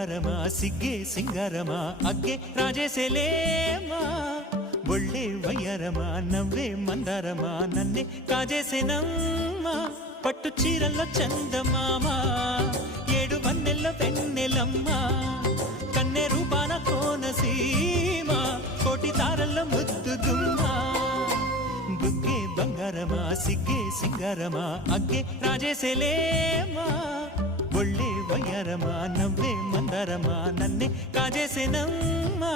బంగారమా సిగ్గే సింగారమా అగ్గే రాజేసేలేమా ఒళ్ళే వయ్యారమా నవ్వే మందారమా నన్నే కాజేసేనమ్మా పట్టు చీరల్లో చందమామా ఏడు వన్నెల్లో వెన్నెలమ్మా కన్నె రూపాన కోనసీమ కోటి తారల్లో ముద్దుగుమ్మా బుగ్గే బంగారమా సిగ్గే సింగారమా అగ్గే రాజేసేలేమా ఒళ్ళే వయ్యారమా నవ్వే మందారమా నన్నే కాజేసేనమ్మా